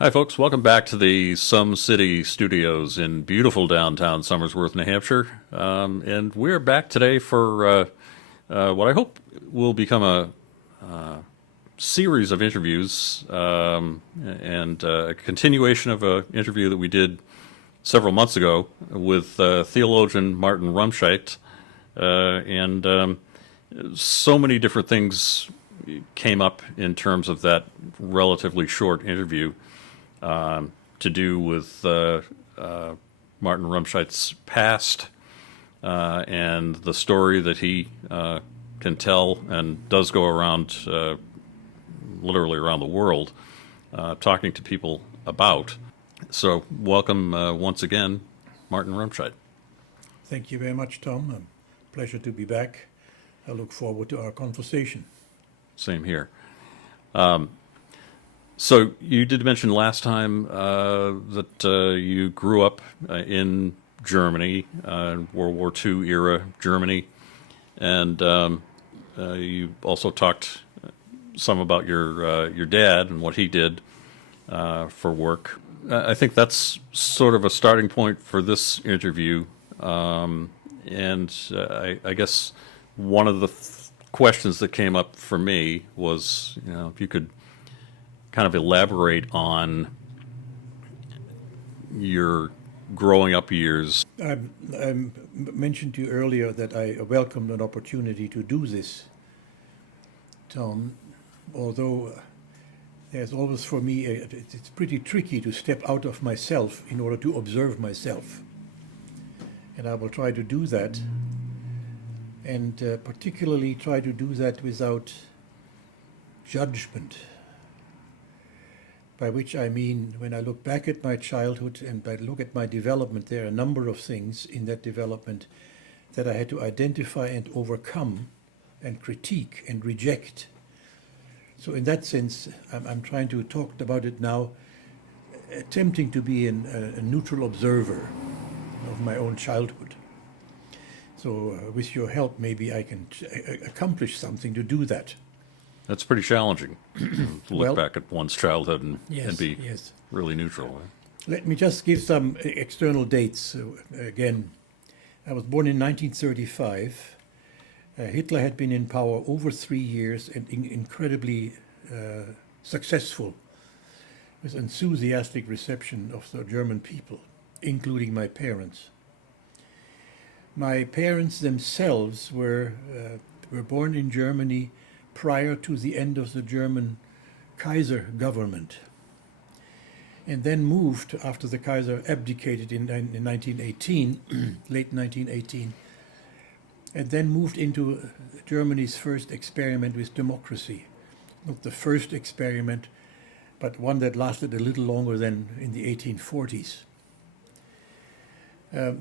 Hi, folks. Welcome back to the Some City Studios in beautiful downtown Somersworth, New Hampshire. And we're back today for what I hope will become a series of interviews and a continuation of an interview that we did several months ago with theologian Martin Rumscheidt. And so many different things came up in terms of that relatively short interview to do with Martin Rumscheidt's past and the story that he can tell and does go around, literally around the world, talking to people about. So, welcome once again, Martin Rumscheidt. Thank you very much, Tom. Pleasure to be back. I look forward to our conversation. Same here. So you did mention last time that you grew up in Germany, World War II era Germany, and you also talked some about your dad and what he did for work. I think that's sort of a starting point for this interview, and I guess one of the questions that came up for me was, if you could kind of elaborate on your growing up years. I mentioned to you earlier that I welcomed an opportunity to do this, Tom, although there's always for me, it's pretty tricky to step out of myself in order to observe myself. And I will try to do that, and particularly try to do that without judgment. By which I mean, when I look back at my childhood and I look at my development, there are a number of things in that development that I had to identify and overcome and critique and reject. So in that sense, I'm trying to talk about it now, attempting to be a neutral observer of my own childhood. So with your help, maybe I can accomplish something to do that. That's pretty challenging to look back at one's childhood and be really neutral. Right? Let me just give some external dates. Again, I was born in 1935. Hitler had been in power over 3 years and incredibly successful, with enthusiastic reception of the German people, including my parents. My parents themselves were born in Germany prior to the end of the German Kaiser government, and then moved after the Kaiser abdicated in 1918, late 1918, and then moved into Germany's first experiment with democracy. Not the first experiment, but one that lasted a little longer than in the 1840s.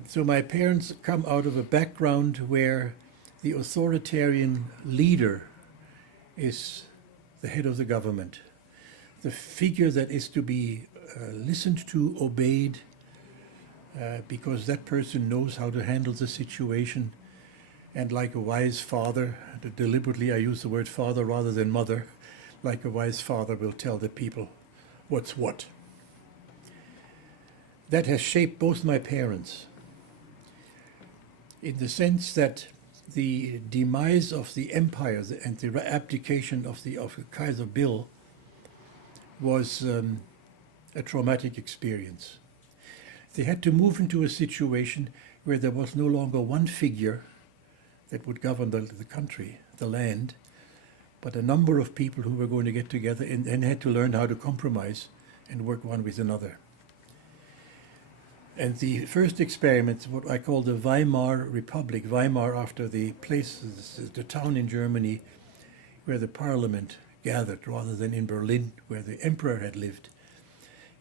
So my parents come out of a background where the authoritarian leader is the head of the government, the figure that is to be listened to, obeyed, because that person knows how to handle the situation, and like a wise father, deliberately I use the word father rather than mother, like a wise father will tell the people what's what. That has shaped both my parents, in the sense that the demise of the empire and the abdication of the Kaiser Bill was a traumatic experience. They had to move into a situation where there was no longer one figure that would govern the country, the land, but a number of people who were going to get together and had to learn how to compromise and work one with another. And the first experiment, what I call the Weimar Republic, Weimar after the town in Germany where the parliament gathered, rather than in Berlin where the emperor had lived.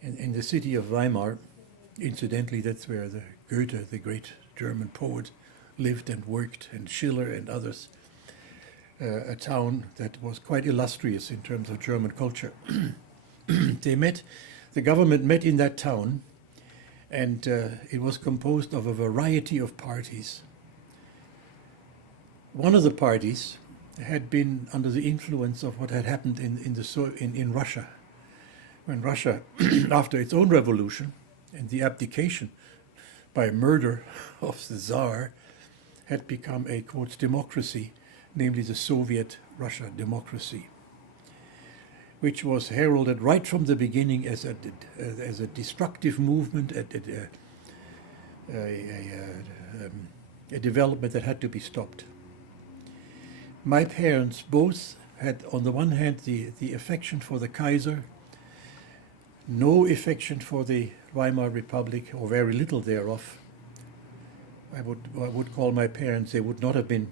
And in the city of Weimar, incidentally, that's where the Goethe, the great German poet, lived and worked, and Schiller and others, a town that was quite illustrious in terms of German culture. The government met in that town, and it was composed of a variety of parties. One of the parties had been under the influence of what had happened in Russia, when Russia, after its own revolution and the abdication by murder of the Tsar, had become a, quote, democracy, namely the Soviet Russia democracy, which was heralded right from the beginning as a destructive movement, a development that had to be stopped. My parents both had, on the one hand, the affection for the Kaiser, no affection for the Weimar Republic, or very little thereof. I would call my parents, they would not have been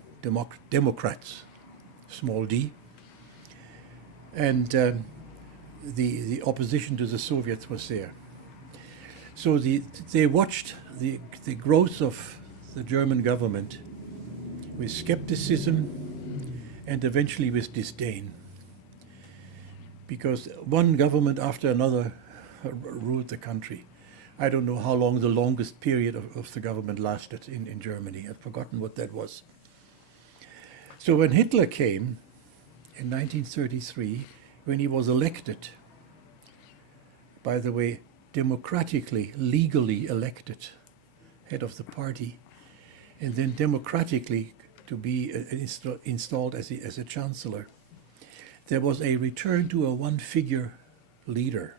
Democrats, small d. And the opposition to the Soviets was there. So they watched the growth of the German government with skepticism and eventually with disdain, because one government after another ruled the country. I don't know how long the longest period of the government lasted in Germany. I've forgotten what that was. So when Hitler came in 1933, when he was elected, by the way, democratically, legally elected head of the party, and then democratically to be installed as a chancellor, there was a return to a one-figure leader.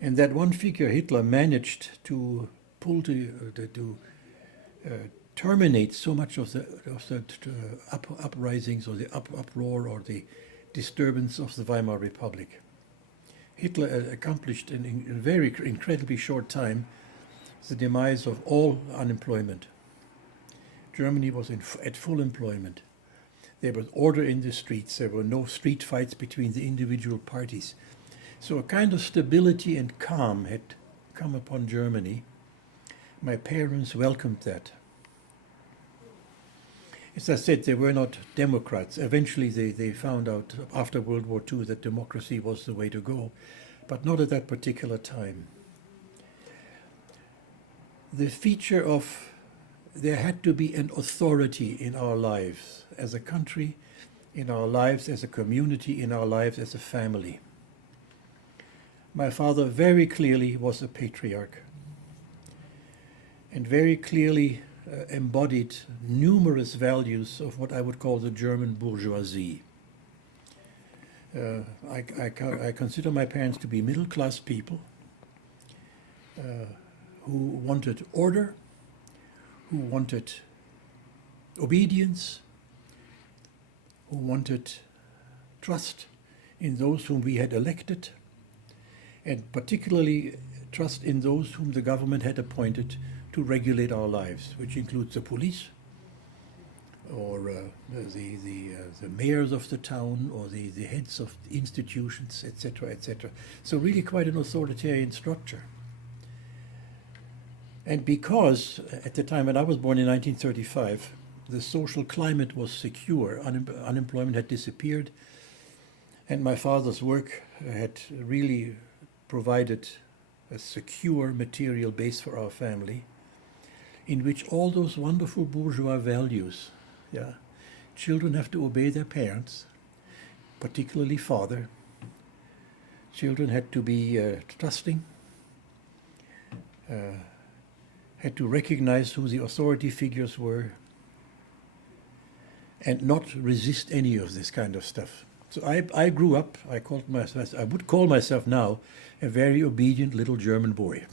And that one figure, Hitler, managed to terminate so much of the uprisings or the uproar or the disturbance of the Weimar Republic. Hitler accomplished in a very incredibly short time the demise of all unemployment. Germany was at full employment. There was order in the streets. There were no street fights between the individual parties. So a kind of stability and calm had come upon Germany. My parents welcomed that. As I said, they were not Democrats. Eventually they found out after World War II that democracy was the way to go, but not at that particular time. The feature of there had to be an authority in our lives as a country, in our lives as a community, in our lives as a family. My father very clearly was a patriarch and very clearly embodied numerous values of what I would call the German bourgeoisie. I consider my parents to be middle-class people who wanted order, who wanted obedience, who wanted trust in those whom we had elected, and particularly trust in those whom the government had appointed to regulate our lives, which includes the police, or the mayors of the town, or the heads of institutions, etc., etc. So really quite an authoritarian structure. And because at the time when I was born in 1935, the social climate was secure, unemployment had disappeared, and my father's work had really provided a secure material base for our family, in which all those wonderful bourgeois values, children have to obey their parents, particularly father. Children had to be trusting, had to recognize who the authority figures were, and not resist any of this kind of stuff. So I grew up, I would call myself now a very obedient little German boy.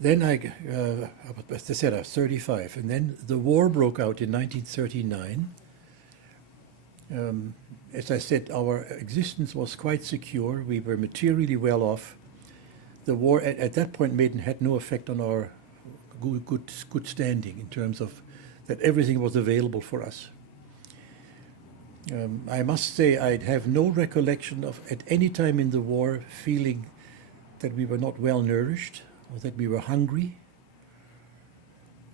Then as I said, I was 35, and then the war broke out in 1939. As I said, our existence was quite secure. We were materially well off. The war at that point had no effect on our good standing in terms of that everything was available for us. I must say I have no recollection of at any time in the war feeling that we were not well nourished or that we were hungry.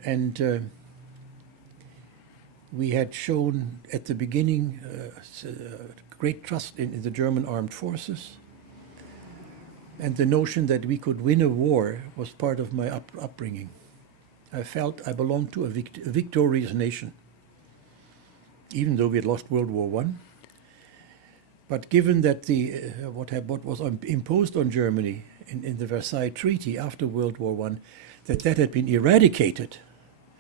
And we had shown at the beginning great trust in the German armed forces. And the notion that we could win a war was part of my upbringing. I felt I belonged to a victorious nation. even though we had lost World War One. But given that what was imposed on Germany in the Versailles Treaty after World War One, that had been eradicated,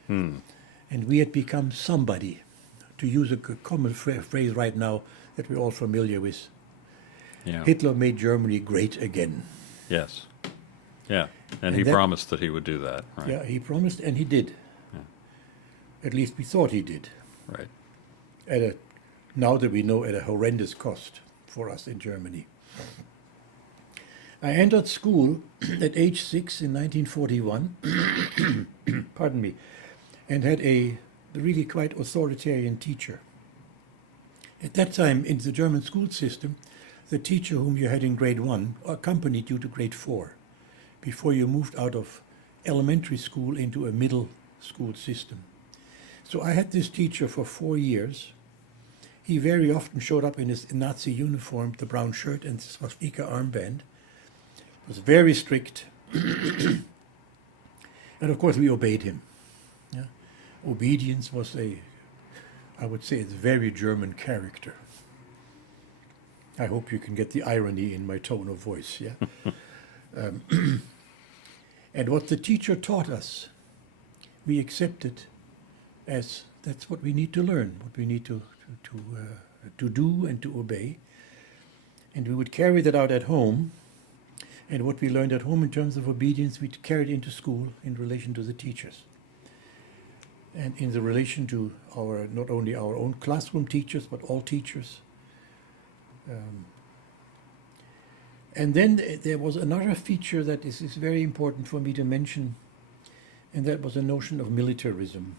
and we had become somebody, to use a common phrase right now that we're all familiar with. Yeah. Hitler made Germany great again. Yes. Yeah. And he that- promised that he would do that. Right. Yeah, he promised, and he did. Yeah. At least we thought he did. Right. Now that we know, at a horrendous cost for us in Germany. I entered school at age 6 in 1941, pardon me, and had a really quite authoritarian teacher. At that time, in the German school system, the teacher whom you had in grade 1 accompanied you to grade 4 before you moved out of elementary school into a middle school system. So I had this teacher for 4 years. He very often showed up in his Nazi uniform, the brown shirt and the swastika armband. Was very strict. And of course we obeyed him. Yeah? Obedience was I would say, it's very German character. I hope you can get the irony in my tone of voice. Yeah. And what the teacher taught us, we accepted as that's what we need to learn, what we need to do and to obey. And we would carry that out at home. And what we learned at home in terms of obedience, we carried into school in relation to the teachers. And in the relation to not only our own classroom teachers, but all teachers. And then there was another feature that is very important for me to mention, and that was a notion of militarism.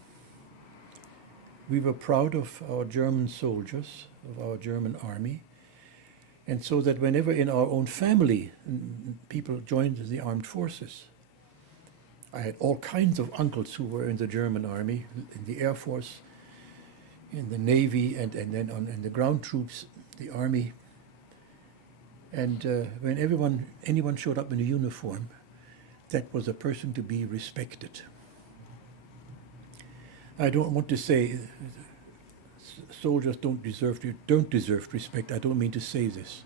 We were proud of our German soldiers, of our German army, and so that whenever in our own family people joined the armed forces, I had all kinds of uncles who were in the German army, in the Air Force, in the Navy, and then in the ground troops, the army. And when anyone showed up in a uniform, that was a person to be respected. I don't want to say soldiers don't deserve respect. I don't mean to say this.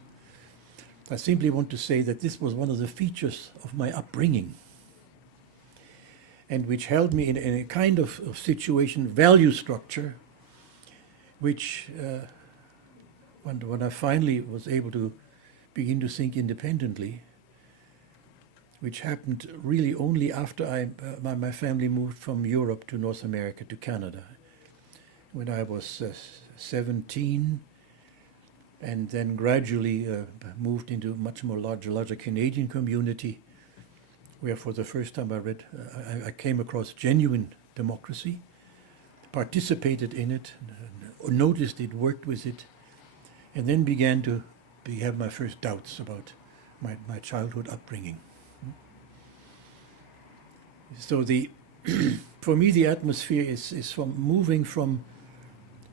I simply want to say that this was one of the features of my upbringing, and which held me in a kind of situation, value structure, which when I finally was able to begin to think independently, which happened really only after my family moved from Europe to North America to Canada. When I was 17, and then gradually moved into a much more larger Canadian community, where for the first time I came across genuine democracy, participated in it, noticed it, worked with it, and then began to have my first doubts about my childhood upbringing. So for me, the atmosphere is from moving from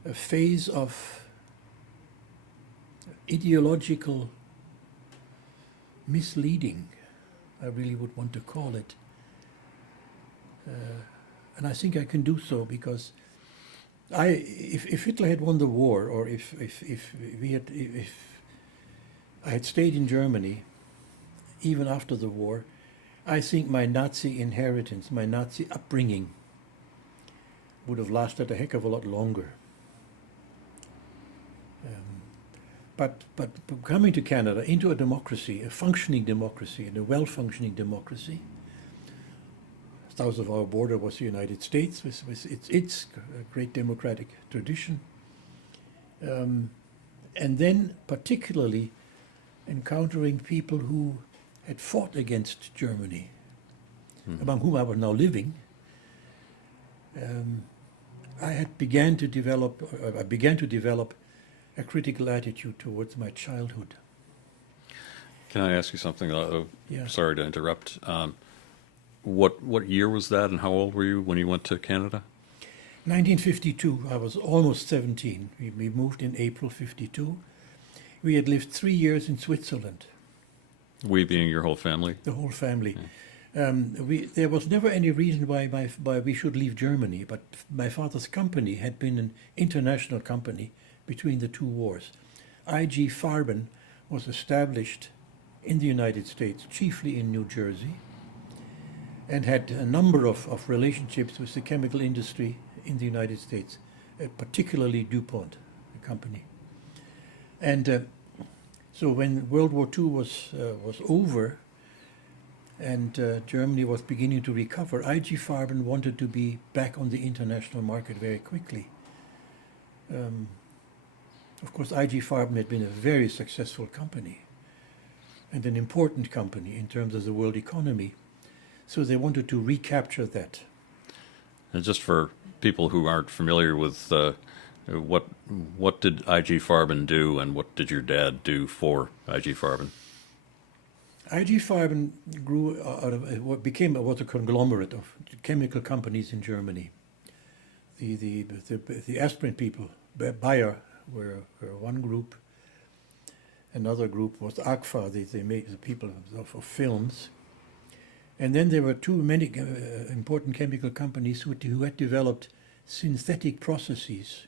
a phase of ideological misleading, I really would want to call it. And I think I can do so because if Hitler had won the war, or if I had stayed in Germany, even after the war, I think my Nazi inheritance, my Nazi upbringing, would have lasted a heck of a lot longer. But coming to Canada, into a democracy, a functioning democracy, and a well-functioning democracy, south of our border was the United States with its great democratic tradition. And then particularly encountering people who had fought against Germany, among whom I was now living. I began to develop a critical attitude towards my childhood. Can I ask you something? Yeah. Sorry to interrupt. What year was that, and how old were you when you went to Canada? 1952. I was almost 17. We moved in April 52. We had lived 3 years in Switzerland. We being your whole family? The whole family. There was never any reason why we should leave Germany, but my father's company had been an international company between the two wars. IG Farben was established in the United States, chiefly in New Jersey, and had a number of relationships with the chemical industry in the United States, particularly DuPont, the company. And so when World War II was over and Germany was beginning to recover, IG Farben wanted to be back on the international market very quickly. Of course, IG Farben had been a very successful company and an important company in terms of the world economy. So they wanted to recapture that. And just for people who aren't familiar with what did IG Farben do, and what did your dad do for IG Farben? IG Farben grew out of what became was a conglomerate of chemical companies in Germany. The aspirin people, Bayer, were one group. Another group was Agfa, the people of films. And then there were many important chemical companies who had developed synthetic processes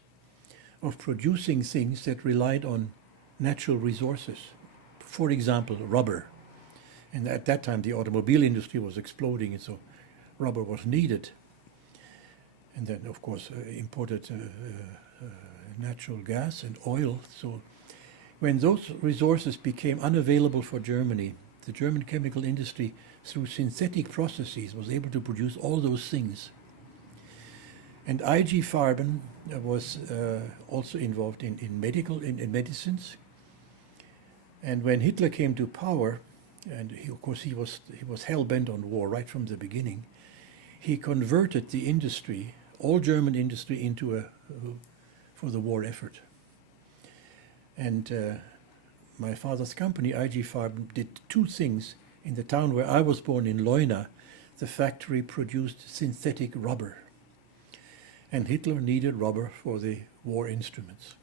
of producing things that relied on natural resources. For example, rubber. And at that time, the automobile industry was exploding, and so rubber was needed. And then, of course, imported natural gas and oil. So when those resources became unavailable for Germany, the German chemical industry, through synthetic processes, was able to produce all those things. And IG Farben was also involved in medicines. And when Hitler came to power, and he was hell-bent on war right from the beginning, he converted the industry, all German industry, into for the war effort. And my father's company, IG Farben, did two things. In the town where I was born, in Leuna, the factory produced synthetic rubber. And Hitler needed rubber for the war instruments.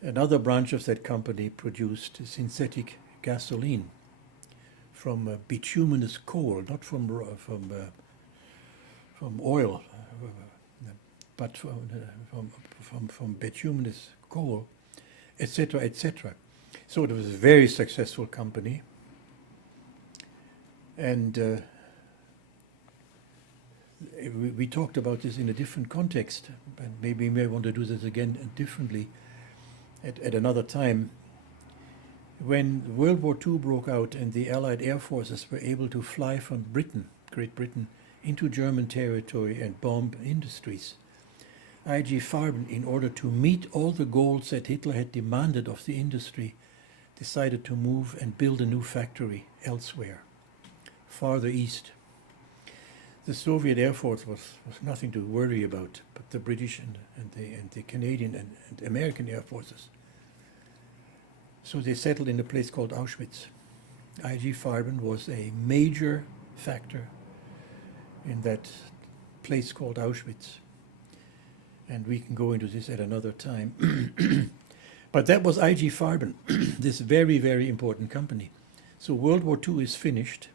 Another branch of that company produced synthetic gasoline from bituminous coal, not from oil, but from bituminous coal, etc., etc. So it was a very successful company. And we talked about this in a different context, and maybe we may want to do this again differently at another time. When World War II broke out and the Allied air forces were able to fly from Great Britain, into German territory and bomb industries, IG Farben, in order to meet all the goals that Hitler had demanded of the industry, decided to move and build a new factory elsewhere, farther east. The Soviet Air Force was nothing to worry about, but the British and the Canadian and American Air Forces. So they settled in a place called Auschwitz. IG Farben was a major factor in that place called Auschwitz. And we can go into this at another time. But that was IG Farben, this very, very important company. So World War II is finished.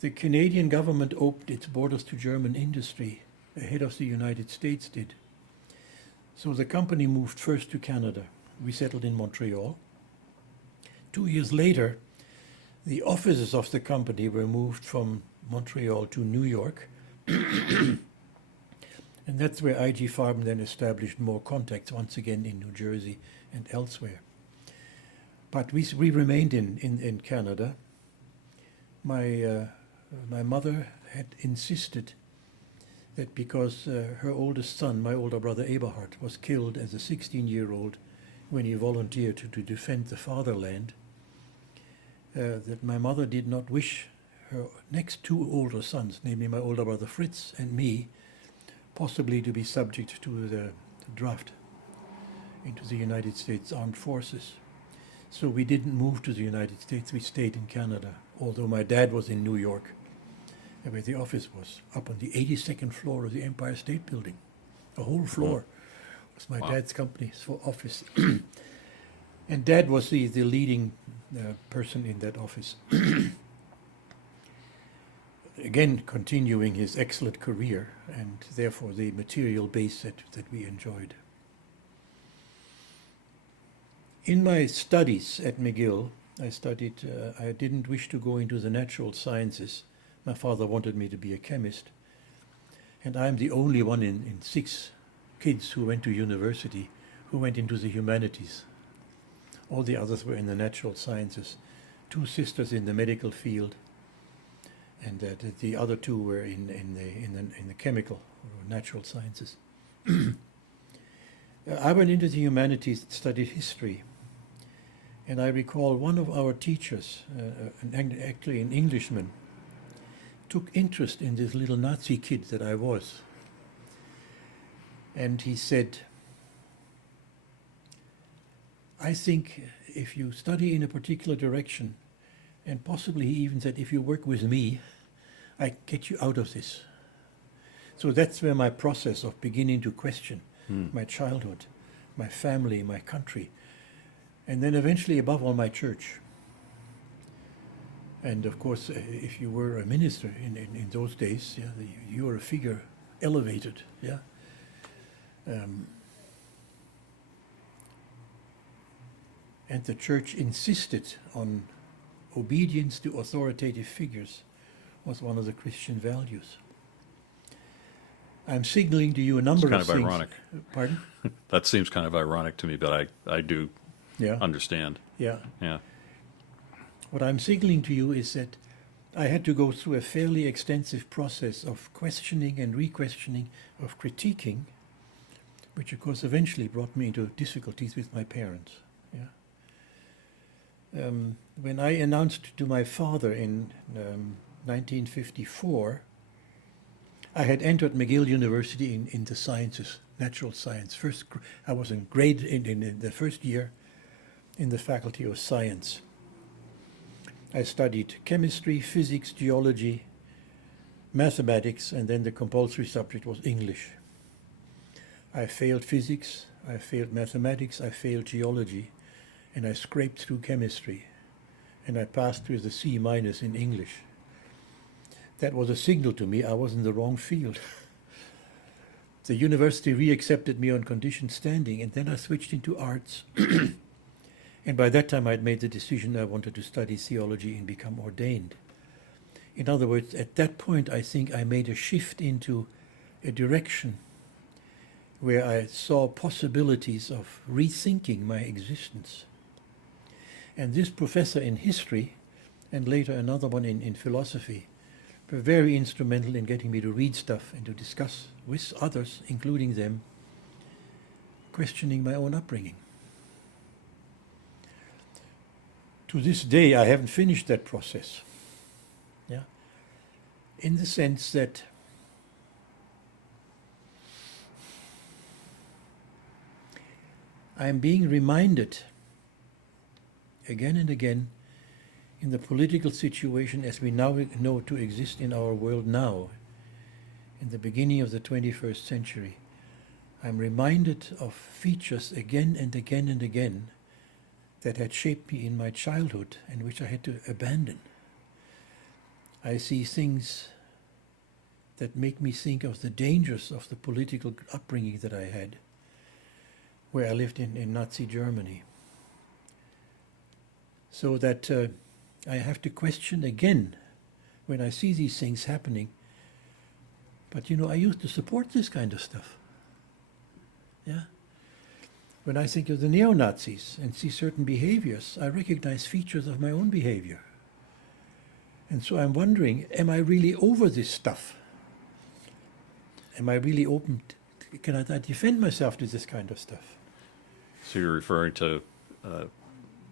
The Canadian government opened its borders to German industry ahead of the United States did. So the company moved first to Canada. We settled in Montreal. 2 years later, the offices of the company were moved from Montreal to New York. And that's where IG Farben then established more contacts once again in New Jersey and elsewhere. But we remained in Canada. My mother had insisted that because her oldest son, my older brother Eberhard, was killed as a 16-year-old when he volunteered to defend the fatherland, that my mother did not wish her next two older sons, namely my older brother Fritz and me, possibly to be subject to the draft into the United States Armed Forces. So we didn't move to the United States, we stayed in Canada, although my dad was in New York, where the office was, up on the 82nd floor of the Empire State Building. The whole floor was my dad's company's office. And Dad was the leading person in that office. again continuing his excellent career and therefore the material base that we enjoyed. In my studies at McGill, I didn't wish to go into the natural sciences. My father wanted me to be a chemist. And I'm the only one in 6 kids who went to university who went into the humanities. All the others were in the natural sciences. 2 sisters in the medical field, and the other 2 were in the chemical or natural sciences. I went into the humanities, studied history, and I recall one of our teachers, actually an Englishman, took interest in this little Nazi kid that I was. And he said, I think if you study in a particular direction, and possibly he even said, if you work with me, I get you out of this. So that's where my process of beginning to question my childhood, my family, my country, and then eventually above all my church. And of course, if you were a minister in those days, yeah, you were a figure elevated, yeah. And the church insisted on obedience to authoritative figures was one of the Christian values. I'm signaling to you a number of things. Kind of ironic. Pardon? That seems kind of ironic to me, but I do Yeah. understand. Yeah. Yeah. What I'm signaling to you is that I had to go through a fairly extensive process of questioning and re-questioning, of critiquing, which of course eventually brought me into difficulties with my parents. Yeah. When I announced to my father in 1954, I had entered McGill University in the sciences, natural science. I was in the first year in the Faculty of Science. I studied chemistry, physics, geology, mathematics, and then the compulsory subject was English. I failed physics, I failed mathematics, I failed geology, and I scraped through chemistry, and I passed with a C- in English. That was a signal to me I was in the wrong field. The university re-accepted me on conditioned standing, and then I switched into arts. And by that time I'd made the decision I wanted to study theology and become ordained. In other words, at that point I think I made a shift into a direction where I saw possibilities of rethinking my existence. And this professor in history, and later another one in philosophy, were very instrumental in getting me to read stuff and to discuss with others, including them, questioning my own upbringing. To this day, I haven't finished that process. Yeah, in the sense that I am being reminded again and again in the political situation as we now know to exist in our world now, in the beginning of the 21st century. I'm reminded of features again and again and again that had shaped me in my childhood and which I had to abandon. I see things that make me think of the dangers of the political upbringing that I had, where I lived in Nazi Germany. So that I have to question again when I see these things happening. But you know, I used to support this kind of stuff. Yeah. When I think of the neo-Nazis and see certain behaviors, I recognize features of my own behavior. And so I'm wondering, am I really over this stuff? Am I really open? Can I defend myself to this kind of stuff? So you're referring to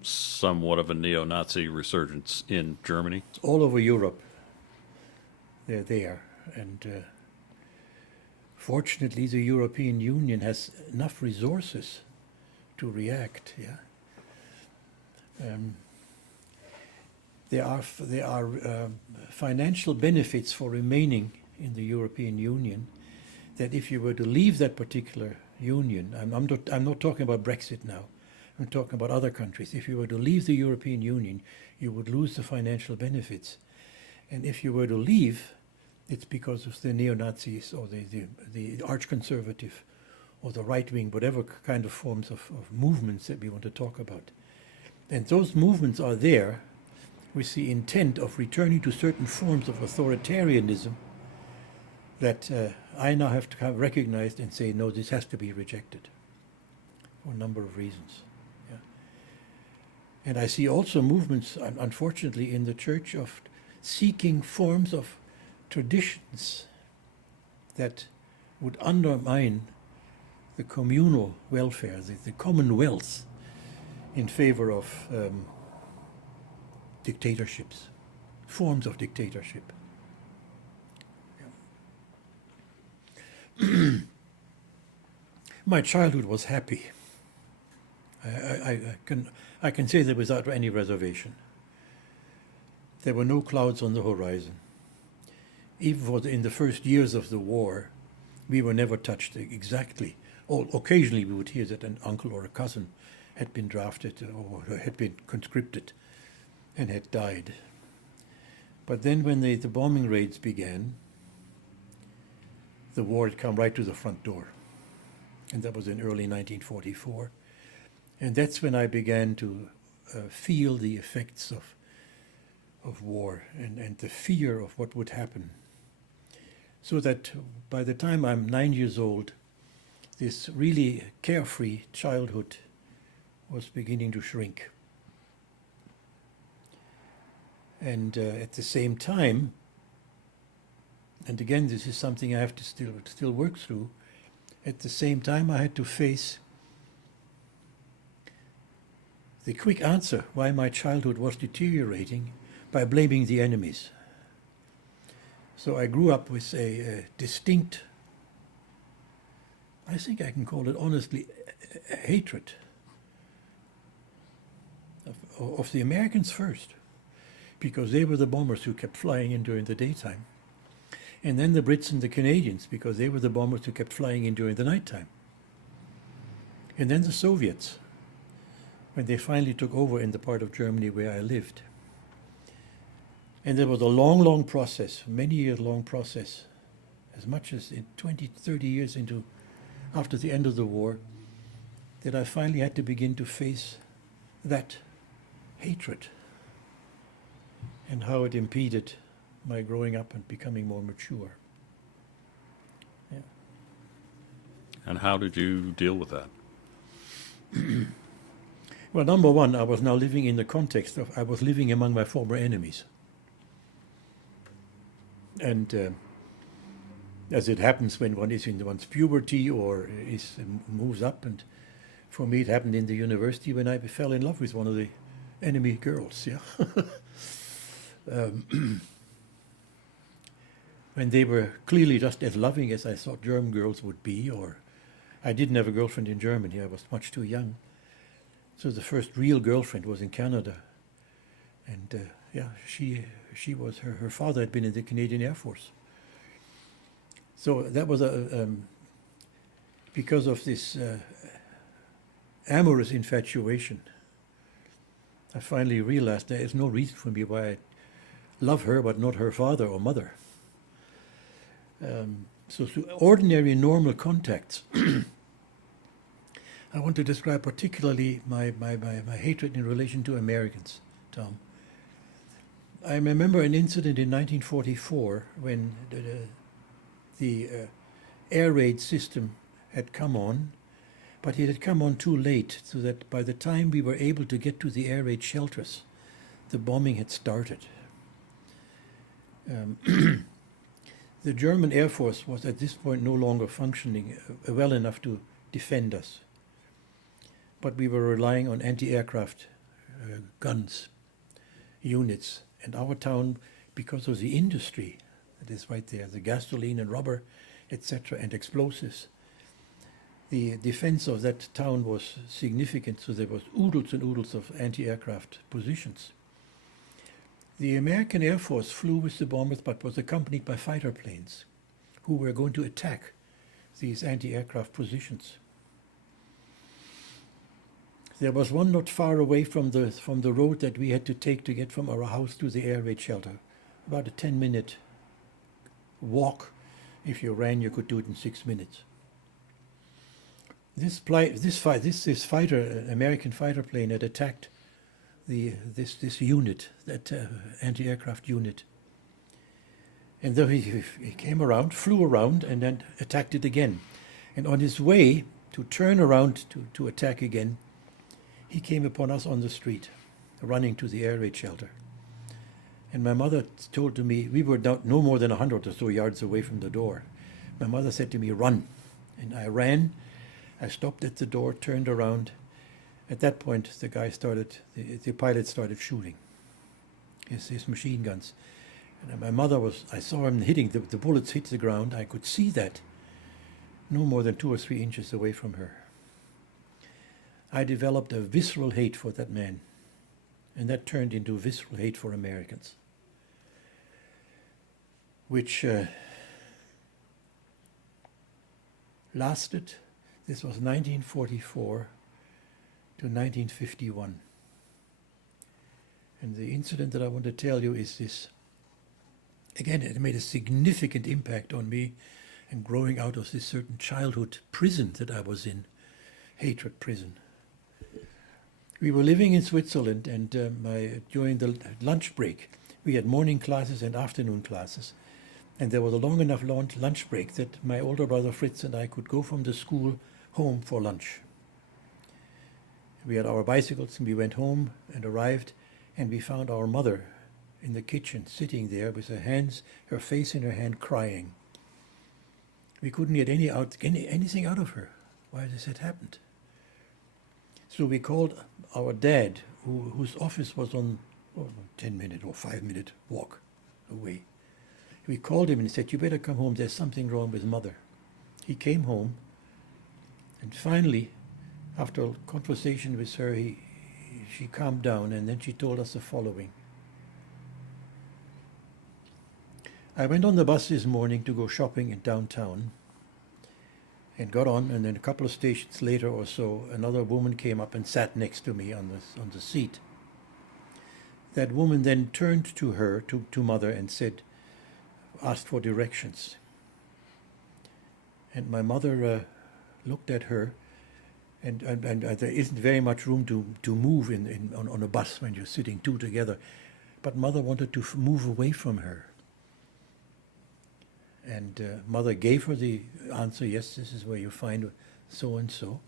somewhat of a neo-Nazi resurgence in Germany? All over Europe, they're there. And fortunately, the European Union has enough resources to react. Yeah, there are financial benefits for remaining in the European Union. That if you were to leave that particular union, I'm not talking about Brexit now. I'm talking about other countries. If you were to leave the European Union, you would lose the financial benefits. And if you were to leave, it's because of the neo-Nazis or the arch-conservative or the right-wing, whatever kind of forms of movements that we want to talk about. And those movements are there with the intent of returning to certain forms of authoritarianism that I now have to have recognized and say, no, this has to be rejected for a number of reasons. Yeah. And I see also movements, unfortunately, in the church of seeking forms of traditions that would undermine the communal welfare, the commonwealth, in favor of dictatorships, forms of dictatorship. Yeah. My childhood was happy. I can say that without any reservation. There were no clouds on the horizon. Even in the first years of the war, we were never touched exactly. Occasionally we would hear that an uncle or a cousin had been drafted or had been conscripted and had died. But then when the bombing raids began, the war had come right to the front door. And that was in early 1944. And that's when I began to feel the effects of war and the fear of what would happen. So that by the time I'm 9 years old, this really carefree childhood was beginning to shrink. And at the same time, and again this is something I have to still work through, at the same time I had to face the quick answer why my childhood was deteriorating by blaming the enemies. So I grew up with a distinct, I think I can call it honestly, hatred of the Americans first, because they were the bombers who kept flying in during the daytime. And then the Brits and the Canadians, because they were the bombers who kept flying in during the nighttime. And then the Soviets, when they finally took over in the part of Germany where I lived. And there was a long, long process, many years long process, as much as 20, 30 years after the end of the war, that I finally had to begin to face that hatred and how it impeded my growing up and becoming more mature. Yeah. And how did you deal with that? Well, number one, I was now living in the context of, I was living among my former enemies. And as it happens when one is in one's puberty or moves up, and for me it happened in the university when I fell in love with one of the enemy girls, yeah. When they were clearly just as loving as I thought German girls would be, or I didn't have a girlfriend in Germany, I was much too young. So the first real girlfriend was in Canada. And yeah, she was, her father had been in the Canadian Air Force. So that was because of this amorous infatuation, I finally realized there is no reason for me why I love her but not her father or mother. So through ordinary, normal contacts, I want to describe particularly my hatred in relation to Americans, Tom. I remember an incident in 1944 when the air raid system had come on, but it had come on too late, so that by the time we were able to get to the air raid shelters, the bombing had started. The German Air Force was at this point no longer functioning well enough to defend us, but we were relying on anti-aircraft guns, units, and our town, because of the industry that is right there, the gasoline and rubber, etc., and explosives, the defense of that town was significant, so there was oodles and oodles of anti-aircraft positions. The American Air Force flew with the bombers, but was accompanied by fighter planes who were going to attack these anti-aircraft positions. There was one not far away from the road that we had to take to get from our house to the air raid shelter, about a 10-minute walk. If you ran, you could do it in 6 minutes. This fighter, American fighter plane, had attacked this unit, that anti-aircraft unit. And though he came around, flew around, and then attacked it again. And on his way to turn around to attack again, he came upon us on the street, running to the air raid shelter. And my mother told to me, we were no more than 100 or so yards away from the door. My mother said to me, run. And I ran. I stopped at the door, turned around. At that point, the pilot started shooting his machine guns. And my mother I saw him hitting, the bullets hit the ground. I could see that no more than 2 or 3 inches away from her. I developed a visceral hate for that man. And that turned into visceral hate for Americans, which lasted, this was 1944 to 1951. And the incident that I want to tell you is this. Again, it made a significant impact on me, and growing out of this certain childhood prison that I was in, hatred prison. We were living in Switzerland, and during the lunch break, we had morning classes and afternoon classes. And there was a long enough lunch break that my older brother Fritz and I could go from the school home for lunch. We had our bicycles, and we went home and arrived, and we found our mother in the kitchen, sitting there with her face in her hand, crying. We couldn't get anything out of her, why this had happened. So we called our dad, whose office was on 10-minute or 5-minute walk away. We called him and he said, you better come home, there's something wrong with mother. He came home, and finally, after a conversation with her, she calmed down, and then she told us the following. I went on the bus this morning to go shopping in downtown, and got on, and then a couple of stations later or so, another woman came up and sat next to me on the seat. That woman then turned to her, to mother, and asked for directions. And my mother looked at her, and there isn't very much room to move on a bus when you're sitting two together. But mother wanted to move away from her. And mother gave her the answer, yes, this is where you find so and so.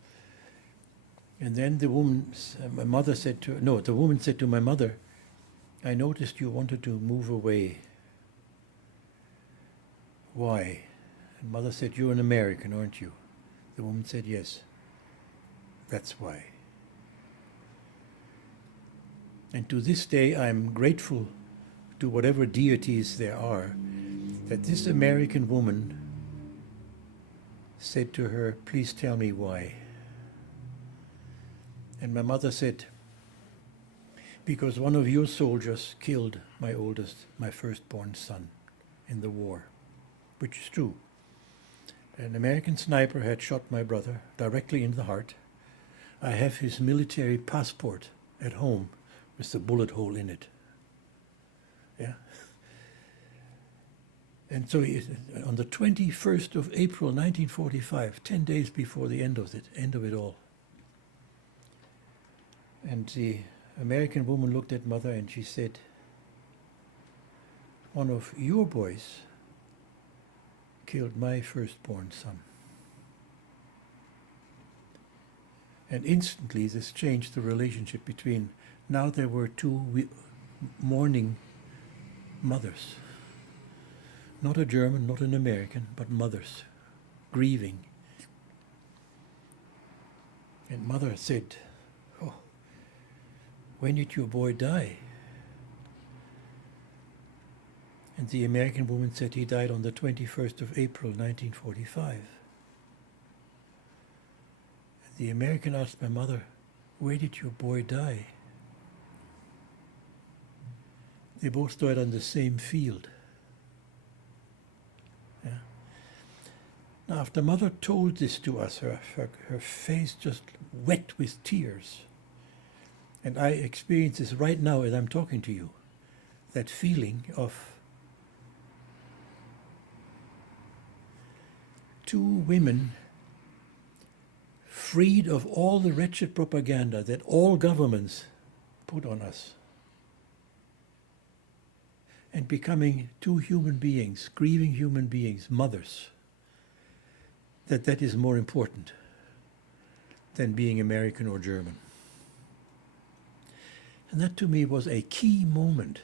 And then the woman said to my mother, I noticed you wanted to move away. Why? And mother said, you're an American, aren't you? The woman said, yes. That's why. And to this day, I'm grateful to whatever deities there are, that this American woman said to her, please tell me why. And my mother said, because one of your soldiers killed my firstborn son in the war, which is true. An American sniper had shot my brother directly in the heart. I have his military passport at home with the bullet hole in it. Yeah. And so on the 21st of April, 1945, 10 days before the end of it all. And the American woman looked at mother and she said, one of your boys killed my firstborn son. And instantly this changed the relationship between, now there were two mourning mothers. Not a German, not an American, but mothers, grieving. And mother said, oh, when did your boy die? And the American woman said he died on the 21st of April, 1945. And the American asked my mother, where did your boy die? They both died on the same field. Yeah. Now, after mother told this to us, her face just wet with tears. And I experience this right now as I'm talking to you, that feeling of two women freed of all the wretched propaganda that all governments put on us, and becoming two human beings, grieving human beings, mothers, that is more important than being American or German. And that to me was a key moment,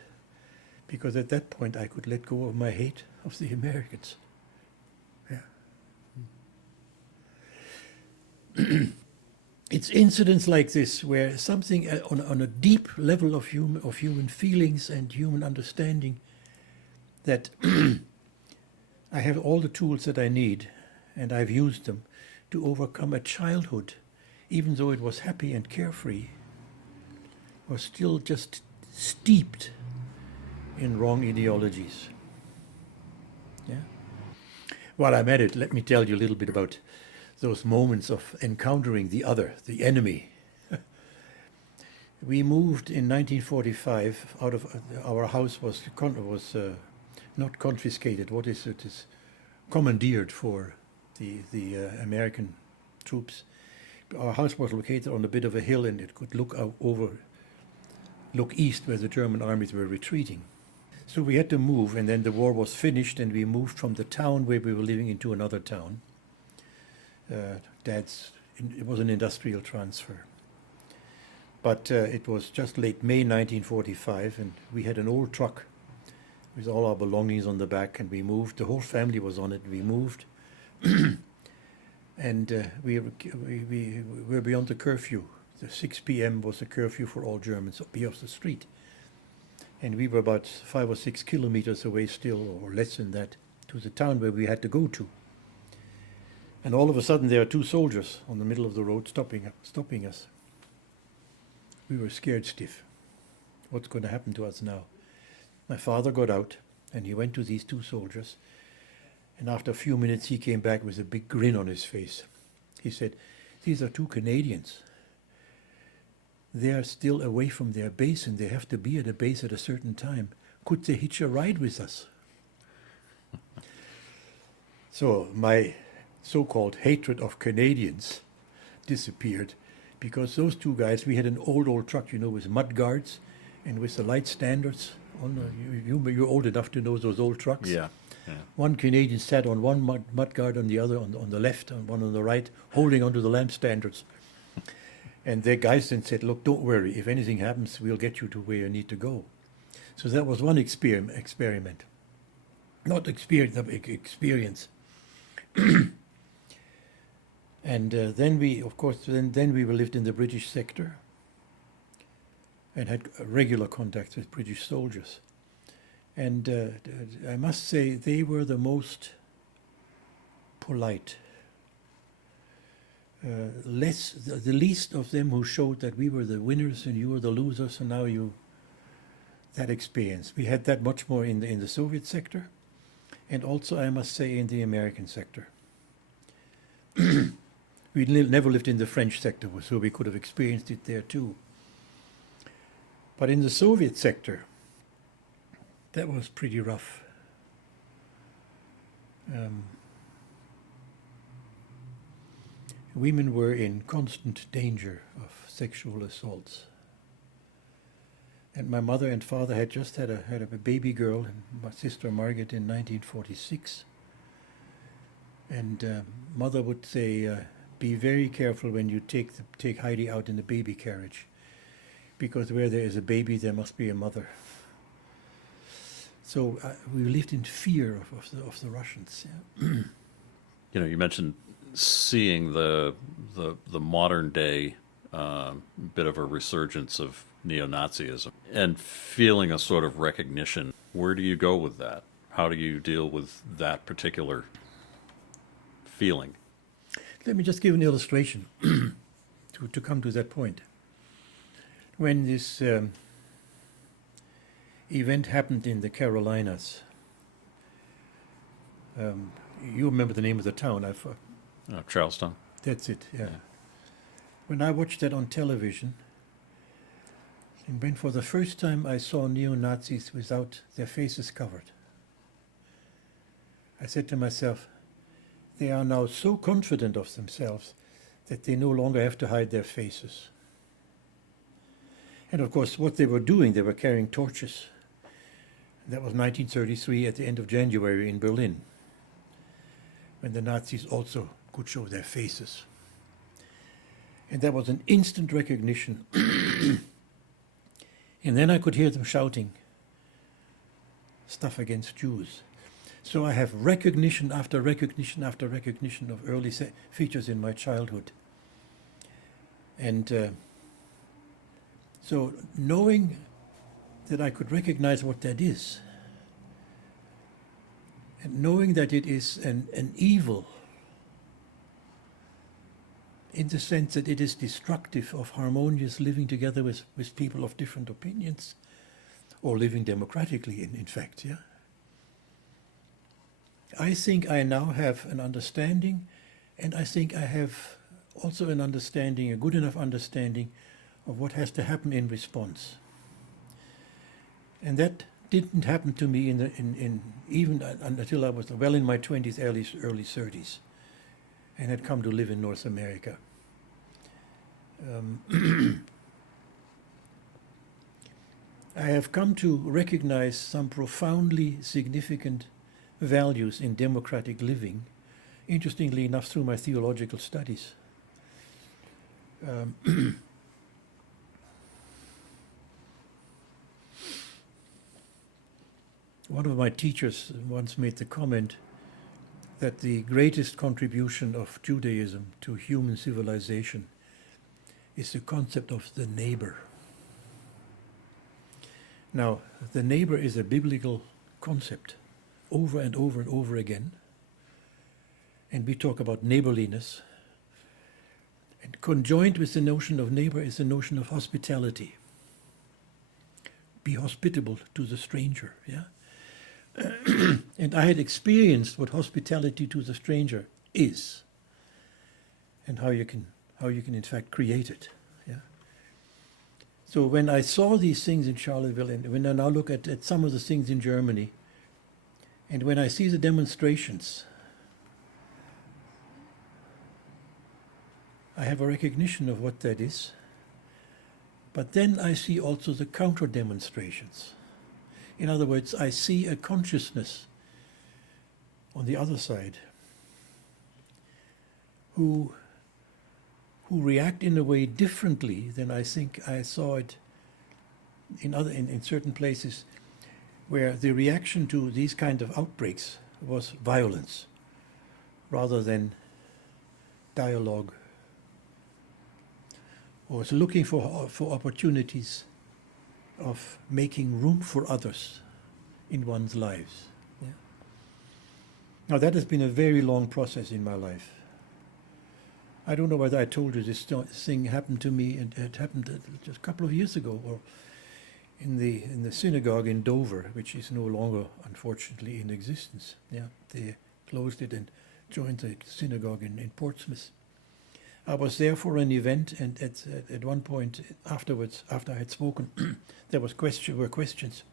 because at that point I could let go of my hate of the Americans. Yeah. It's incidents like this where something on a deep level of human feelings and human understanding, that I have all the tools that I need, and I've used them to overcome a childhood, even though it was happy and carefree, was still just steeped in wrong ideologies. Yeah. While I'm at it, let me tell you a little bit about those moments of encountering the other, the enemy. We moved in 1945 out of our house was not confiscated. What is it? Is commandeered for the American troops. Our house was located on a bit of a hill, and it could look east where the German armies were retreating. So we had to move, and then the war was finished, and we moved from the town where we were living into another town. It was an industrial transfer. But it was just late May 1945, and we had an old truck with all our belongings on the back, and we moved. The whole family was on it. We moved, and we were beyond the curfew. The 6 p.m. was the curfew for all Germans, be off the street. And we were about 5 or 6 kilometers away still, or less than that, to the town where we had to go to. And all of a sudden there are two soldiers on the middle of the road stopping us. We were scared stiff. What's going to happen to us now? My father got out, and he went to these two soldiers, and after a few minutes he came back with a big grin on his face. He said, "These are two Canadians. They are still away from their base, and they have to be at a base at a certain time. Could they hitch a ride with us?" So my so-called hatred of Canadians disappeared, because those two guys, we had an old truck, with mud guards and with the light standards. You're old enough to know those old trucks. Yeah. One Canadian sat on one mud guard, on the other on the left, and one on the right, holding onto the lamp standards. And the guys then said, "Look, don't worry. If anything happens, we'll get you to where you need to go." So that was one experiment. Not experience. And then we, of course, then we lived in the British sector and had regular contacts with British soldiers. And I must say, they were the most polite. The least of them who showed that we were the winners and you were the losers, and now that experience. We had that much more in the Soviet sector, and also, I must say, in the American sector. We never lived in the French sector, so we could have experienced it there too. But in the Soviet sector, that was pretty rough. Women were in constant danger of sexual assaults. And my mother and father had just had a baby girl, my sister Margaret, in 1946. And mother would say, "Be very careful when you take Heidi out in the baby carriage, because where there is a baby, there must be a mother." So we lived in fear of the Russians. Yeah. You mentioned seeing the modern day bit of a resurgence of neo-Nazism and feeling a sort of recognition. Where do you go with that? How do you deal with that particular feeling? Let me just give an illustration to come to that point. When this event happened in the Carolinas, you remember the name of the town? Charleston. That's it, yeah. When I watched that on television, and when for the first time I saw neo-Nazis without their faces covered, I said to myself, they are now so confident of themselves that they no longer have to hide their faces. And of course, what they were doing, they were carrying torches. That was 1933 at the end of January in Berlin, when the Nazis also could show their faces. And that was an instant recognition. And then I could hear them shouting stuff against Jews. So I have recognition after recognition after recognition of early features in my childhood. And so knowing that I could recognize what that is, and knowing that it is an evil, in the sense that it is destructive of harmonious living together with people of different opinions, or living democratically, in fact, yeah. I think I now have an understanding, and I think I have also an understanding, a good enough understanding, of what has to happen in response. And that didn't happen to me even until I was well in my 20s, early 30s, and had come to live in North America. I have come to recognize some profoundly significant values in democratic living, interestingly enough, through my theological studies. One of my teachers once made the comment that the greatest contribution of Judaism to human civilization is the concept of the neighbor. Now, the neighbor is a biblical concept over and over and over again. And we talk about neighborliness. And conjoined with the notion of neighbor is the notion of hospitality. Be hospitable to the stranger, yeah? And I had experienced what hospitality to the stranger is, and how you can in fact create it. Yeah. So when I saw these things in Charlottesville, and when I now look at some of the things in Germany, and when I see the demonstrations, I have a recognition of what that is. But then I see also the counter demonstrations. In other words, I see a consciousness on the other side who react in a way differently than I think I saw it in certain places, where the reaction to these kind of outbreaks was violence rather than dialogue, or was looking for opportunities of making room for others in one's lives. Yeah. Now that has been a very long process in my life. I don't know whether I told you this thing happened to me, and it happened just a couple of years ago, or in the synagogue in Dover, which is no longer, unfortunately, in existence. Yeah, they closed it and joined the synagogue in Portsmouth. I was there for an event, and at one point afterwards, after I had spoken, there were questions.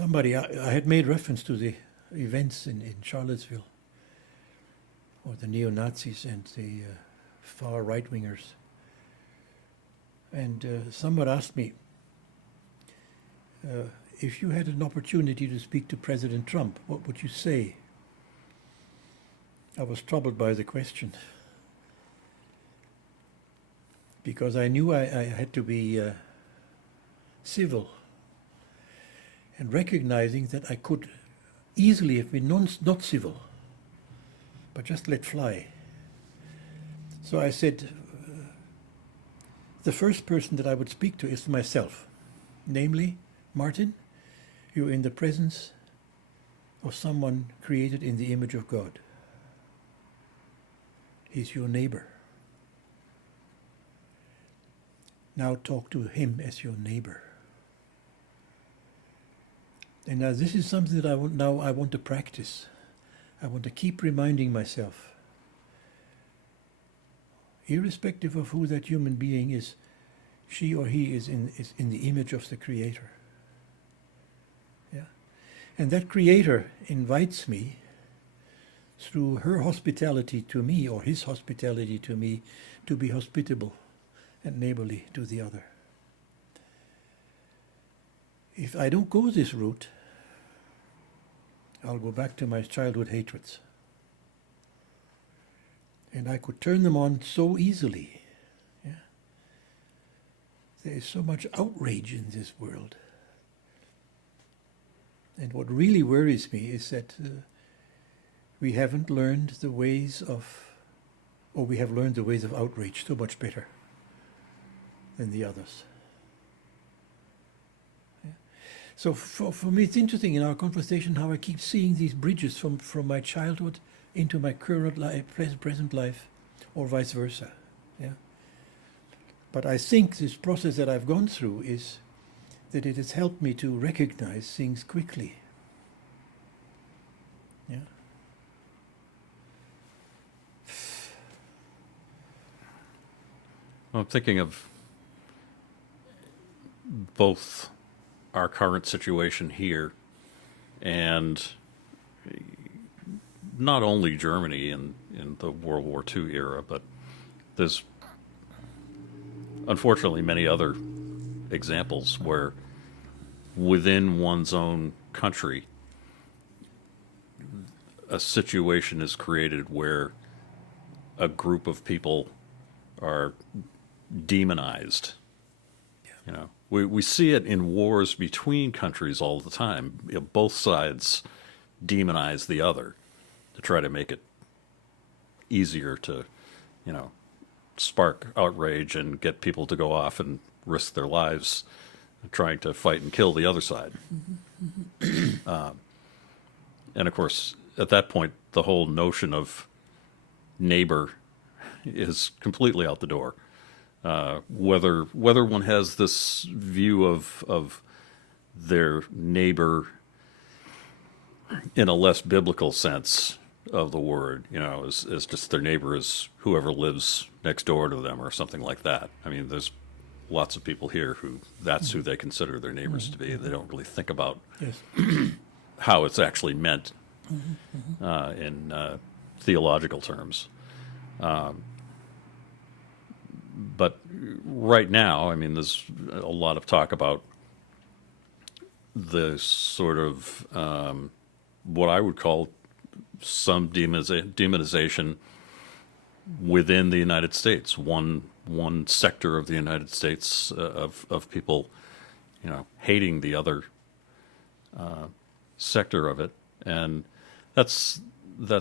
I had made reference to the events in Charlottesville, or the neo-Nazis and the far right-wingers. And someone asked me, if you had an opportunity to speak to President Trump, what would you say? I was troubled by the question, because I knew I had to be civil, and recognizing that I could easily have been not civil, but just let fly. So I said, the first person that I would speak to is myself, namely, Martin, you're in the presence of someone created in the image of God. He's your neighbor. Now talk to him as your neighbor. And now this is something that I want to practice. I want to keep reminding myself, irrespective of who that human being is, she or he is in the image of the Creator. Yeah? And that Creator invites me through her hospitality to me, or his hospitality to me, to be hospitable and neighborly to the other. If I don't go this route, I'll go back to my childhood hatreds. And I could turn them on so easily. Yeah? There is so much outrage in this world. And what really worries me is that we haven't learned the ways of, or we have learned the ways of outrage so much better than the others. Yeah. So for me, it's interesting in our conversation how I keep seeing these bridges from my childhood into my current life, present life, or vice versa. Yeah. But I think this process that I've gone through is that it has helped me to recognize things quickly. Yeah. I'm thinking of both our current situation here and not only Germany in the World War II era, but there's unfortunately many other examples where within one's own country a situation is created where a group of people are demonized. You know, we see it in wars between countries all the time. You know, both sides demonize the other to try to make it easier to, you know, spark outrage and get people to go off and risk their lives trying to fight and kill the other side. And of course, at that point, the whole notion of neighbor is completely out the door. Whether one has this view of their neighbor in a less biblical sense of the word, you know, as just their neighbor is whoever lives next door to them or something like that. I mean, there's lots of people here who that's who they consider their neighbors to be. They don't really think about how it's actually meant in theological terms. But right now, I mean, there's a lot of talk about the sort of what I would call some demonization within the United States. One sector of the United States of people, you know, hating the other sector of it, and that's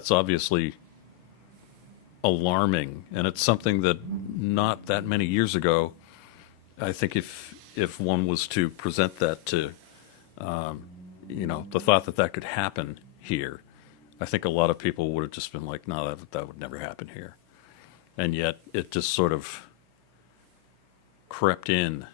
obviously alarming, and it's something that not that many years ago, I think if one was to present that to, you know, the thought that could happen here, I think a lot of people would have just been like, no, that would never happen here. And yet it just sort of crept in.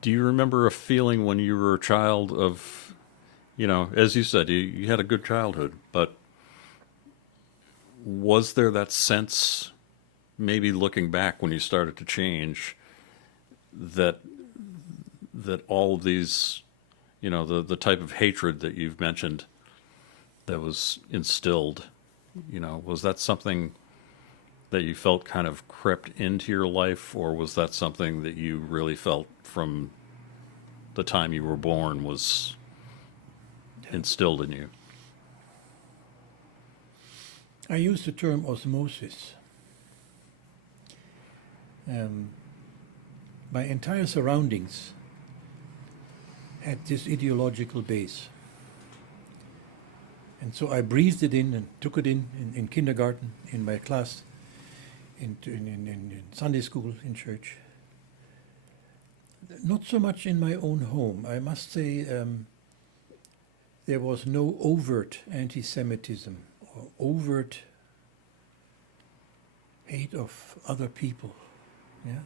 Do you remember a feeling when you were a child of, you know, as you said, you had a good childhood, but was there that sense, maybe looking back when you started to change, that all of these, you know, the type of hatred that you've mentioned that was instilled, you know, was that something that you felt kind of crept into your life, or was that something that you really felt from the time you were born was instilled in you? I use the term osmosis. My entire surroundings had this ideological base. And so I breathed it in and took it in kindergarten, in my class, in Sunday school, in church. Not so much in my own home. I must say there was no overt anti-Semitism or overt hate of other people. Yeah.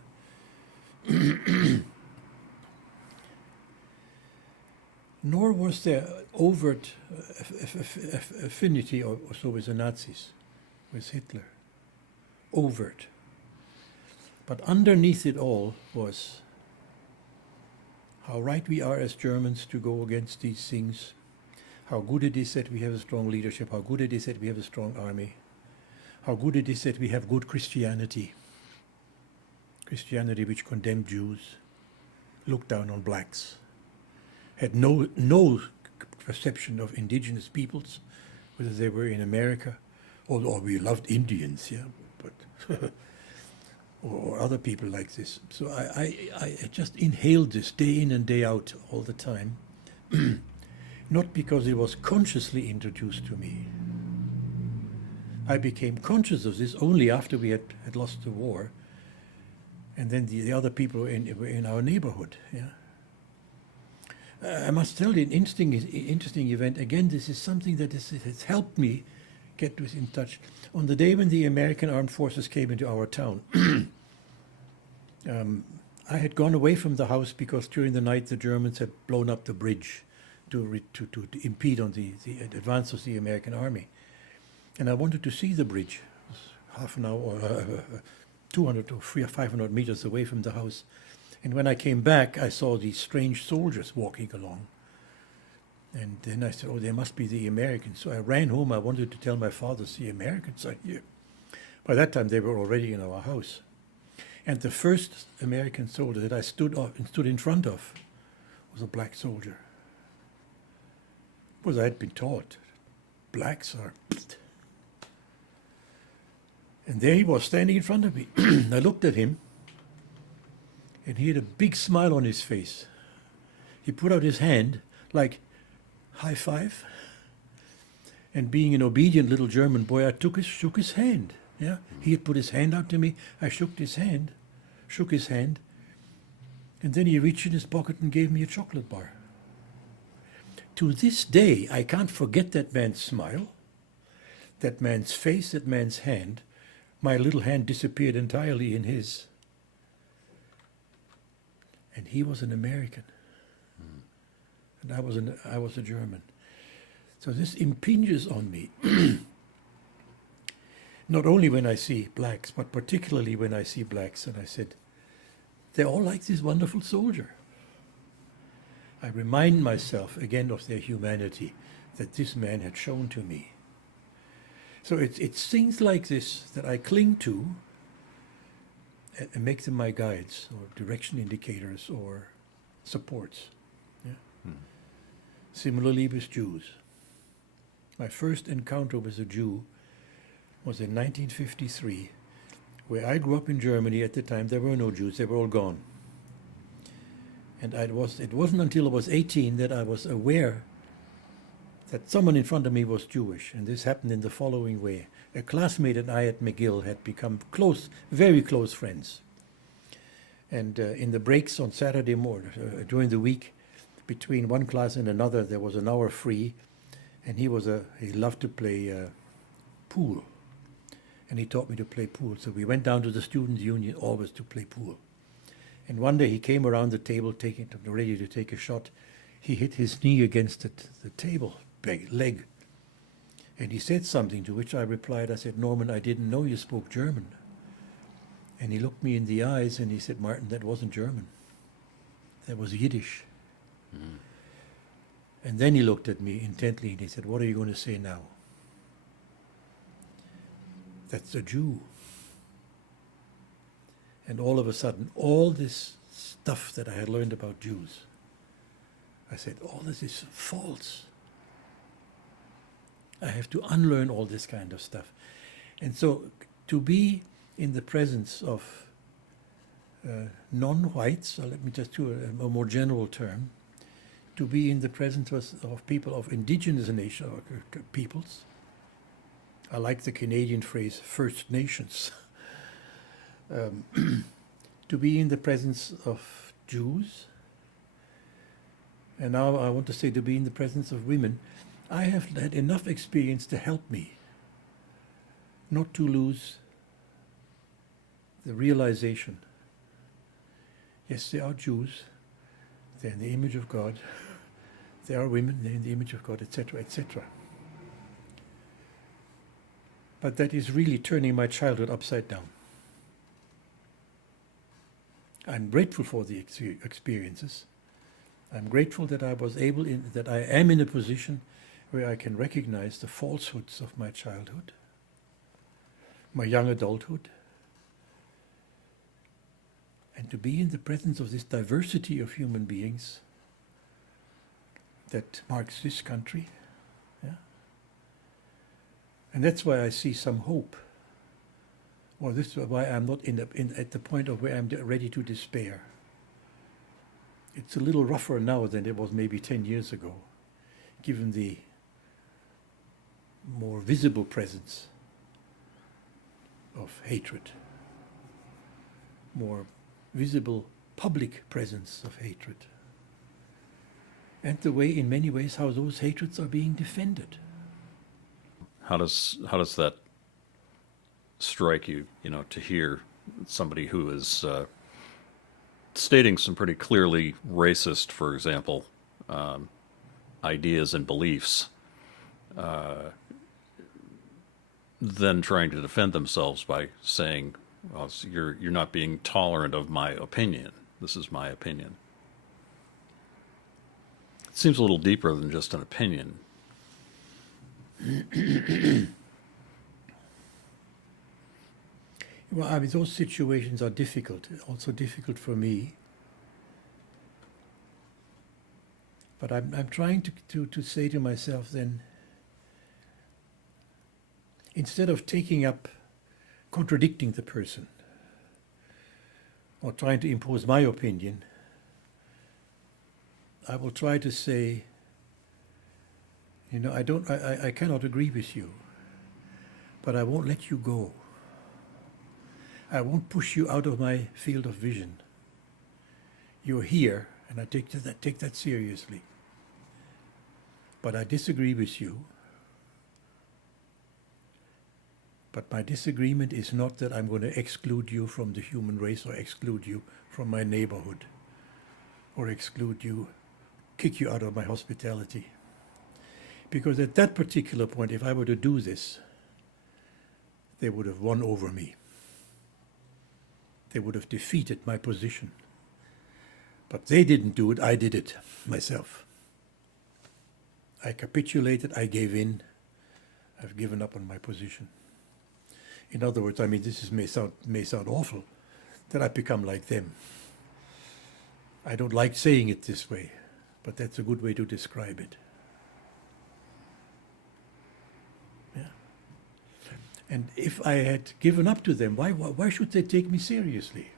Nor was there overt affinity or so with the Nazis, with Hitler. Overt. But underneath it all was how right we are as Germans to go against these things, how good it is that we have a strong leadership, how good it is that we have a strong army, how good it is that we have good Christianity, Christianity which condemned Jews, looked down on blacks, had no perception of indigenous peoples, whether they were in America, or we loved Indians, yeah, but or other people like this. So I just inhaled this day in and day out all the time, not because it was consciously introduced to me. I became conscious of this only after we had lost the war, and then the other people were in our neighborhood. Yeah. I must tell you an interesting event. Again, this is something that has helped me get in touch. On the day when the American armed forces came into our town, I had gone away from the house because during the night the Germans had blown up the bridge to impede on the advance of the American army. And I wanted to see the bridge. It was half an hour, or 200 or 300 or 500 meters away from the house. And when I came back, I saw these strange soldiers walking along. And then I said, oh, they must be the Americans. So I ran home. I wanted to tell my father, the Americans are here. By that time, they were already in our house. And the first American soldier that I stood in front of was a black soldier. Because I had been taught, blacks are... And there he was standing in front of me. I looked at him, and he had a big smile on his face. He put out his hand, like, high five. And being an obedient little German boy, I shook his hand. Yeah, he had put his hand out to me. I shook his hand, and then he reached in his pocket and gave me a chocolate bar. To this day, I can't forget that man's smile, that man's face, that man's hand. My little hand disappeared entirely in his. And he was an American. And I was a German. So this impinges on me. Not only when I see blacks, but particularly when I see blacks. And I said, they're all like this wonderful soldier. I remind myself again of their humanity that this man had shown to me. So it's things like this that I cling to and make them my guides or direction indicators or supports. Yeah? Similarly with Jews. My first encounter with a Jew was in 1953, where I grew up in Germany. At the time there were no Jews, they were all gone. And it wasn't until I was 18 that I was aware that someone in front of me was Jewish, and this happened in the following way. A classmate and I at McGill had become close, very close friends. And in the breaks on Saturday morning, during the week, between one class and another, there was an hour free, and he loved to play pool. And he taught me to play pool. So we went down to the Students' Union always to play pool. And one day he came around the table, ready to take a shot. He hit his knee against the table leg. And he said something, to which I replied, I said, Norman, I didn't know you spoke German. And he looked me in the eyes and he said, Martin, that wasn't German. That was Yiddish. And then he looked at me intently and he said, what are you going to say now? That's a Jew. And all of a sudden, all this stuff that I had learned about Jews, I said, all this is false. I have to unlearn all this kind of stuff. And so to be in the presence of non-whites, let me just do a more general term, to be in the presence of people of indigenous nation or peoples. I like the Canadian phrase, First Nations. To be in the presence of Jews, and now I want to say to be in the presence of women. I have had enough experience to help me not to lose the realization, yes, they are Jews, they're in the image of God, they are women, they're in the image of God, etc., etc. But that is really turning my childhood upside down. I'm grateful for the experiences, I'm grateful that that I am in a position where I can recognize the falsehoods of my childhood, my young adulthood, and to be in the presence of this diversity of human beings that marks this country. Yeah? And that's why I see some hope. Well, this is why I'm not at the point of where I'm ready to despair. It's a little rougher now than it was maybe 10 years ago, given the more visible presence of hatred, more visible public presence of hatred, and the way, in many ways, how those hatreds are being defended. How does that strike you, to hear somebody who is stating some pretty clearly racist, for example, ideas and beliefs, then trying to defend themselves by saying, well, you're not being tolerant of my opinion. This is my opinion. It seems a little deeper than just an opinion. Well, I mean, those situations are difficult, also difficult for me. But I'm trying to say to myself then, instead of taking up contradicting the person or trying to impose my opinion, I will try to say, I cannot agree with you, but I won't let you go. I won't push you out of my field of vision. You're here, and I take that seriously. But I disagree with you. But my disagreement is not that I'm going to exclude you from the human race or exclude you from my neighborhood or kick you out of my hospitality. Because at that particular point, if I were to do this, they would have won over me. They would have defeated my position. But they didn't do it, I did it myself. I capitulated, I gave in, I've given up on my position. In other words, I mean, may sound awful, that I've become like them. I don't like saying it this way, but that's a good way to describe it. And if I had given up to them, why should they take me seriously?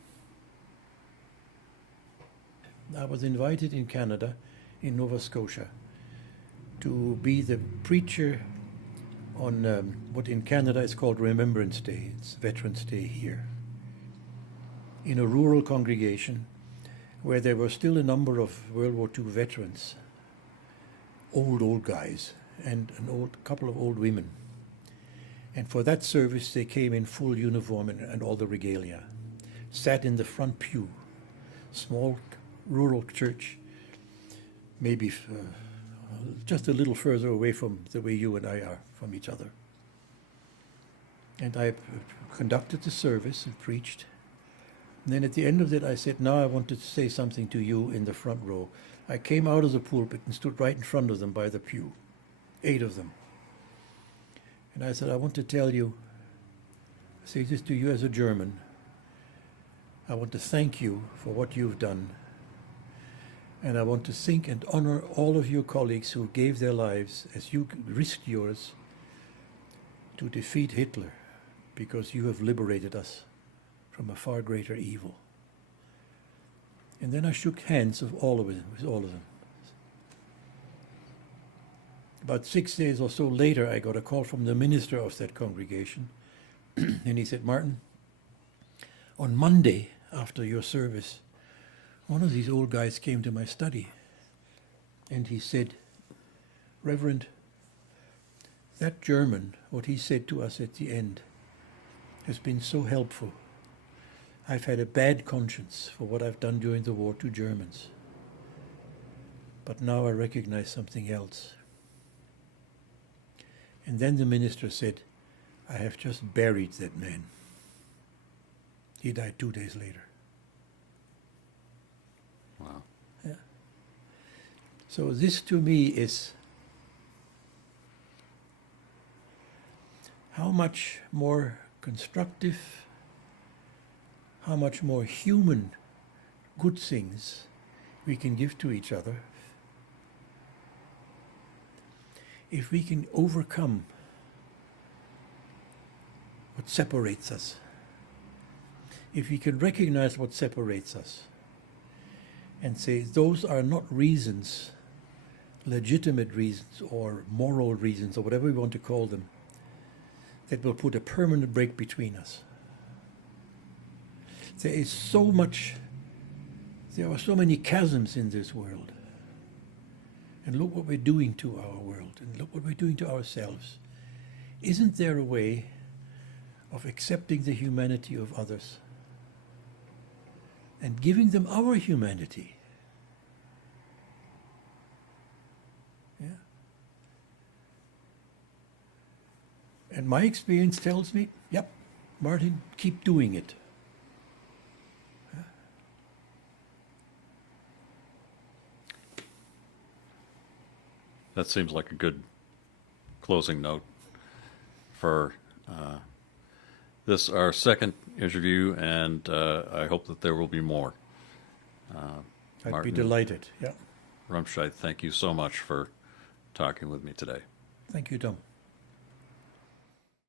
I was invited in Canada, in Nova Scotia, to be the preacher on what in Canada is called Remembrance Day. It's Veterans Day here. In a rural congregation where there were still a number of World War II veterans, old guys, and couple of old women. And for that service, they came in full uniform and all the regalia, sat in the front pew, small rural church, maybe just a little further away from the way you and I are from each other. And I conducted the service and preached. And then at the end of it, I said, now I wanted to say something to you in the front row. I came out of the pulpit and stood right in front of them by the pew, 8 of them. And I said, I want to tell you, I say this to you as a German, I want to thank you for what you've done. And I want to thank and honor all of your colleagues who gave their lives, as you risked yours, to defeat Hitler, because you have liberated us from a far greater evil. And then I shook hands with all of them. About 6 days or so later, I got a call from the minister of that congregation, and he said, Martin, on Monday after your service, one of these old guys came to my study, and he said, Reverend, that German, what he said to us at the end, has been so helpful. I've had a bad conscience for what I've done during the war to Germans. But now I recognize something else. And then the minister said, I have just buried that man. He died 2 days later. Wow. Yeah. So this to me is how much more constructive, how much more human good things we can give to each other if we can overcome what separates us. If we can recognize what separates us and say those are not reasons, legitimate reasons or moral reasons or whatever we want to call them, that will put a permanent break between us. There are so many chasms in this world. And look what we're doing to our world, and look what we're doing to ourselves. Isn't there a way of accepting the humanity of others and giving them our humanity? Yeah. And my experience tells me, yep, Martin, keep doing it. That seems like a good closing note for this, our second interview, and I hope that there will be more. I'd Martin be delighted. Yeah. Rumscheidt, thank you so much for talking with me today. Thank you, Tom.